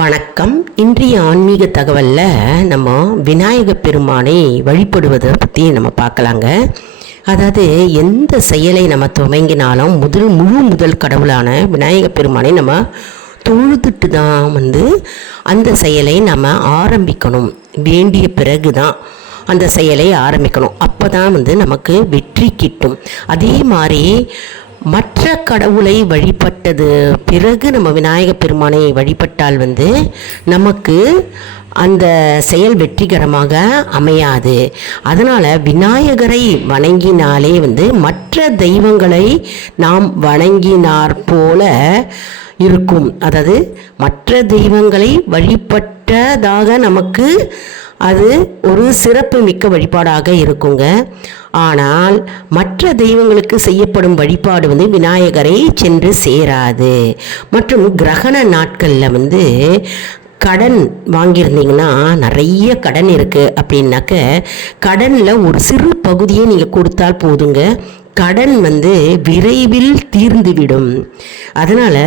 வணக்கம். இன்றைய ஆன்மீக தகவலில் நம்ம விநாயக பெருமானை வழிபடுவதை பற்றி நம்ம பார்க்கலாங்க. அதாவது எந்த செயலை நம்ம துவங்கினாலும் முதல் கடவுளான விநாயக பெருமானை நம்ம தொழுதுட்டு தான் அந்த செயலை நம்ம ஆரம்பிக்கணும். வேண்டிய பிறகு தான் அந்த செயலை ஆரம்பிக்கணும். அப்போ தான் நமக்கு வெற்றி கிட்டும். அதே மாதிரி மற்ற கடவுளை வழிபட்டது பிறகு நம்ம விநாயக பெருமானை வழிபட்டால் நமக்கு அந்த செயல் வெற்றிகரமாக அமையாது. அதனால் விநாயகரை வணங்கினாலே மற்ற தெய்வங்களை நாம் வணங்கினார் போல இருக்கும். அதாவது மற்ற தெய்வங்களை வழிபட்டதாக நமக்கு அது ஒரு சிறப்பு மிக்க வழிபாடாக இருக்குங்க. ஆனால் மற்ற தெய்வங்களுக்கு செய்யப்படும் வழிபாடு விநாயகரை சென்று சேராது. மற்றும் கிரகண நாட்களில் கடன் வாங்கியிருந்தீங்கன்னா, நிறைய கடன் இருக்குது அப்படின்னாக்க கடனில் ஒரு சிறு பகுதியை நீங்கள் கொடுத்தால் போதுங்க, கடன் விரைவில் தீர்ந்துவிடும். அதனால்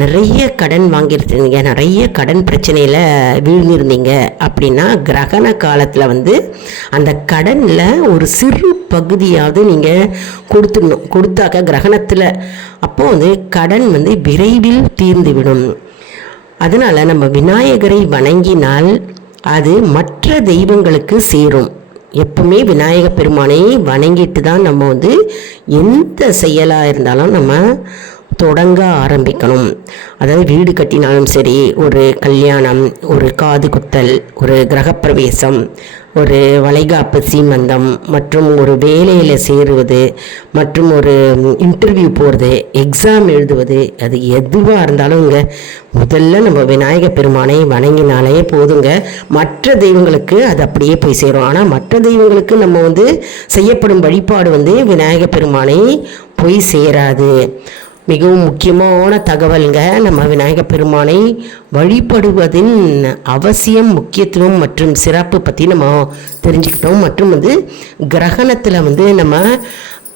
நிறைய கடன் வாங்கியிருந்தீங்க, நிறைய கடன் பிரச்சனையில் வீழ்ந்திருந்தீங்க அப்படின்னா கிரகண காலத்தில் அந்த கடனில் ஒரு சிறு பகுதியாவது நீங்கள் கொடுத்துடணும். கொடுத்தாக்க கிரகணத்தில் அப்போது கடன் விரைவில் தீர்ந்துவிடும். அதனால் நம்ம விநாயகரை வணங்கினால் அது மற்ற தெய்வங்களுக்கு சேரும். எப்பவுமே விநாயக பெருமானை வணங்கிட்டு தான் நம்ம எந்த செயலாக இருந்தாலும் நம்ம தொடங்க ஆரம்பிக்கணும். அதாவது வீடு கட்டினாலும் சரி, ஒரு கல்யாணம், ஒரு காது குத்தல், ஒரு கிரகப்பிரவேசம், ஒரு வளைகாப்பு சீமந்தம், மற்றும் ஒரு வேலையில் சேருவது, மற்றும் ஒரு இன்டர்வியூ போகிறது, எக்ஸாம் எழுதுவது, அது எதுவாக இருந்தாலும்ங்க முதல்ல நம்ம விநாயக பெருமானை வணங்கினாலே போதுங்க. மற்ற தெய்வங்களுக்கு அது அப்படியே போய் சேரும். ஆனால் மற்ற தெய்வங்களுக்கு நம்ம செய்யப்படும் வழிபாடு விநாயக பெருமானை போய் சேராது. மிகவும் முக்கியமான தகவல்ங்க. நம்ம விநாயக பெருமானை வழிபடுவதின் அவசியம், முக்கியத்துவம் மற்றும் சிறப்பு பற்றி நம்ம தெரிஞ்சுக்கிட்டோம். மற்றும் கிரகணத்தில் நம்ம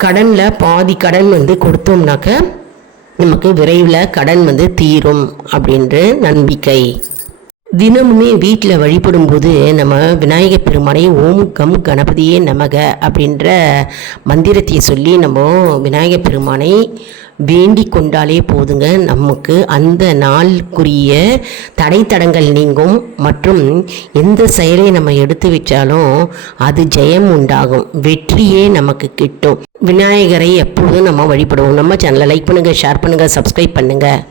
கடனில் பாதி கடன் கொடுத்தோம்னாக்க நமக்கு விரைவில் கடன் தீரும் அப்படின்ற நம்பிக்கை. தினமுமே வீட்டில் வழிபடும் போது நம்ம விநாயக பெருமானை ஓம் கம் கணபதியே நமக அப்படின்ற மந்திரத்தை சொல்லி நம்ம விநாயக பெருமானை வேண்டிக் கொண்டாலே போதுங்க. நமக்கு அந்த நாளுக்குரிய தடைத்தடங்கள் நீங்கும். மற்றும் எந்த செயலை நம்ம எடுத்து வச்சாலும் அது ஜெயம் உண்டாகும், வெற்றியே நமக்கு கிட்டும். விநாயகரை எப்பொழுதும் நம்ம வழிபடுவோம். நம்ம சேனலை லைக் பண்ணுங்கள், ஷேர் பண்ணுங்கள், சப்ஸ்கிரைப் பண்ணுங்கள்.